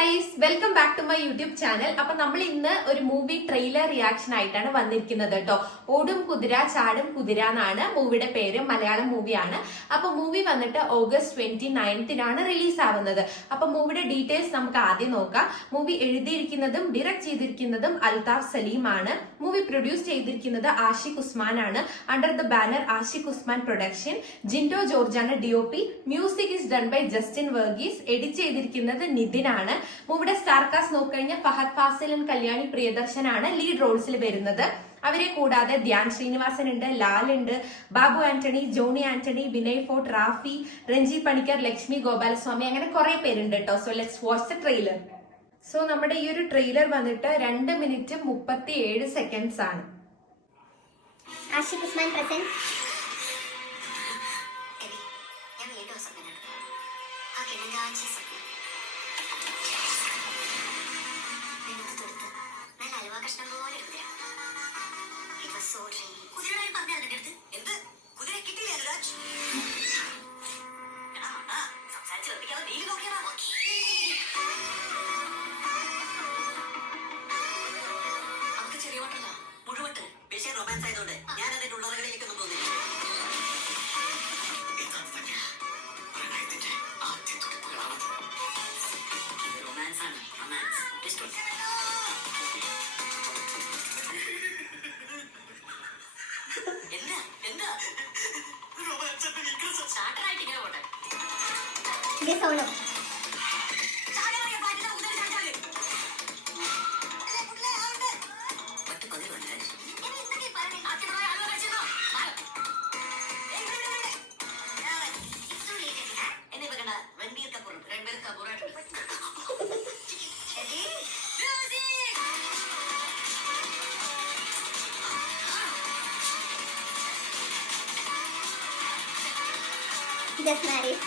Guys, welcome back to my YouTube channel. അപ്പൊ നമ്മൾ ഇന്ന് ഒരു മൂവി ട്രെയിലർ റിയാക്ഷൻ ആയിട്ടാണ് വന്നിരിക്കുന്നത് കേട്ടോ. ഓടും കുതിര ചാടും കുതിര എന്നാണ് മൂവിയുടെ പേര്. മലയാളം മൂവിയാണ്. അപ്പൊ മൂവി വന്നിട്ട് ഓഗസ്റ്റ് 29-നാണ് റിലീസ് ആവുന്നത്. അപ്പൊ മൂവിയുടെ ഡീറ്റെയിൽസ് നമുക്ക് ആദ്യം നോക്കാം. മൂവി എഴുതിയിരിക്കുന്നതും ഡയറക്ട് ചെയ്തിരിക്കുന്നതും അൽതാഫ് സലീം ആണ്. മൂവി പ്രൊഡ്യൂസ് ചെയ്തിരിക്കുന്നത് ആഷിഖ് ഉസ്മാൻ ആണ്. Under the banner Aashiq Usman production. Jinto George ആണ് DOP. Music is done by Justin Varghese. Edit ചെയ്തിരിക്കുന്നത് നിതിൻ ആണ്. മൂവിയുടെ സ്റ്റാർ കാസ്റ്റ് നോക്കിക്കഴിഞ്ഞാൽ ഫഹദ് ഫാസിൽ ആൻഡ് കല്യാണി പ്രിയദർശനാണ് ലീഡ് റോൾസിൽ വരുന്നത്. അവരെ കൂടാതെ ധ്യാൻ ശ്രീനിവാസൻ ഉണ്ട്, ലാൽ ഉണ്ട്, ബാബു ആന്റണി, ജോണി ആന്റണി, വിനയ് ഫോർട്ട്, റാഫി, രഞ്ജി പണിക്കർ, ലക്ഷ്മി ഗോപാലസ്വാമി, അങ്ങനെ കുറെ പേരുണ്ട് കേട്ടോ. So let's watch the trailer. So നമ്മുടെ ഈ ഒരു ട്രെയിലർ വന്നിട്ട് 2 മിനിറ്റ് 37 സെക്കൻഡ്സ് ആണ്. Ashiq Usman presence. Solo just married.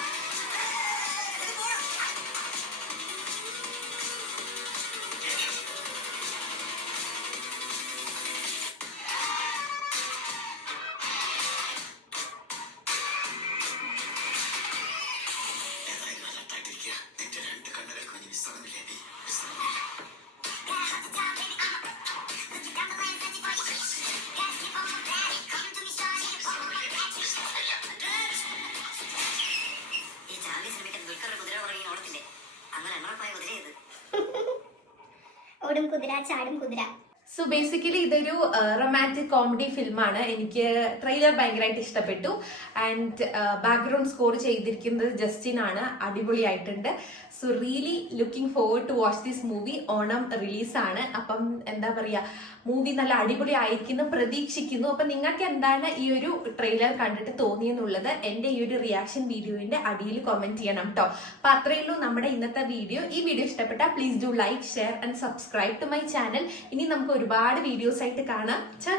Odum Kuthira Chadum Kuthira. So basically ഇതൊരു റൊമാൻറ്റിക് കോമഡി ഫിലിമാണ്. എനിക്ക് ട്രെയിലർ ഭയങ്കരമായിട്ട് ഇഷ്ടപ്പെട്ടു. ആൻഡ് ബാക്ക്ഗ്രൗണ്ട് സ്കോർ ചെയ്തിരിക്കുന്നത് ജസ്റ്റിൻ ആണ്. അടിപൊളിയായിട്ടുണ്ട്. So really looking forward to watch this movie. Onam റിലീസാണ്. അപ്പം എന്താ പറയാ, മൂവി നല്ല അടിപൊളി ആയിരിക്കുന്നു പ്രതീക്ഷിക്കുന്നു. അപ്പൊ നിങ്ങൾക്ക് എന്താണ് ഈ ഒരു ട്രെയിലർ കണ്ടിട്ട് തോന്നിയെന്നുള്ളത് എന്റെ ഈ ഒരു റിയാക്ഷൻ വീഡിയോന്റെ അടിയിൽ കമന്റ് ചെയ്യണം കേട്ടോ. അപ്പൊ അത്രയുള്ളൂ നമ്മുടെ ഇന്നത്തെ വീഡിയോ. ഈ വീഡിയോ ഇഷ്ടപ്പെട്ടാൽ please do like, share and subscribe to my channel. ഇനി നമുക്ക് ഒരുപാട് വീഡിയോസ് ആയിട്ട് കാണാം. ചാ